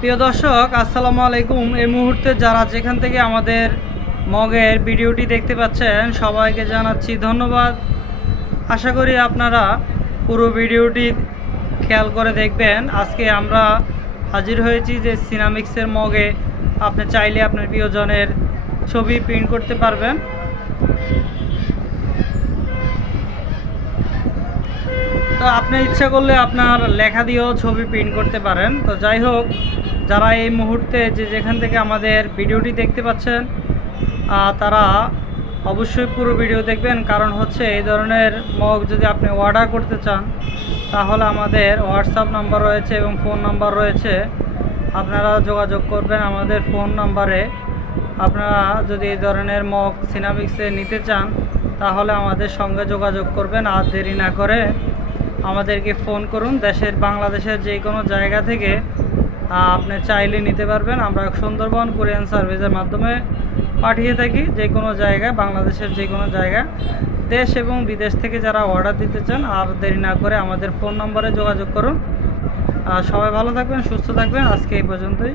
প্রিয় দর্শক, আসসালামু আলাইকুম। এই মুহূর্তে যারা যেখান থেকে আমাদের মগের ভিডিওটি দেখতে পাচ্ছেন, সবাইকে জানাচ্ছি ধন্যবাদ। আশা করি আপনারা পুরো ভিডিওটি খেয়াল করে দেখবেন। আজকে আমরা হাজির হয়েছি যে সিনামিক্সের মগে। আপনি চাইলে আপনার প্রিয়জনের ছবি প্রিন্ট করতে পারবেন। তো আপনি ইচ্ছা করলে আপনার লেখা দিয়েও ছবি প্রিন্ট করতে পারেন। তো যাই হোক, যারা এই মুহূর্তে যে যেখান থেকে আমাদের ভিডিওটি দেখতে পাচ্ছেন তারা অবশ্যই পুরো ভিডিও দেখবেন। কারণ হচ্ছে এই ধরনের মগ যদি আপনি অর্ডার করতে চান, তাহলে আমাদের হোয়াটসঅ্যাপ নাম্বার রয়েছে এবং ফোন নাম্বার রয়েছে। আপনারা যোগাযোগ করবেন আমাদের ফোন নাম্বারে আপনারা যদি এই ধরনের মগ সিনামিক্সে নিতে চান, তাহলে আমাদের সঙ্গে যোগাযোগ করবেন। আর দেরি না করে আমাদেরকে ফোন করুন। দেশের, বাংলাদেশের যে কোনো জায়গা থেকে আপনি চাইলে নিতে পারবেন। আমরা সুন্দরবন কোরিয়ান সার্ভিসের মাধ্যমে পাঠিয়ে থাকি যে কোনো জায়গায় বাংলাদেশের যে কোনো জায়গা। দেশ এবং বিদেশ থেকে যারা অর্ডার দিতে চান, আর দেরি না করে আমাদের ফোন নম্বরে যোগাযোগ করুন। সবাই ভালো থাকবেন, সুস্থ থাকবেন। আজকে এই পর্যন্তই।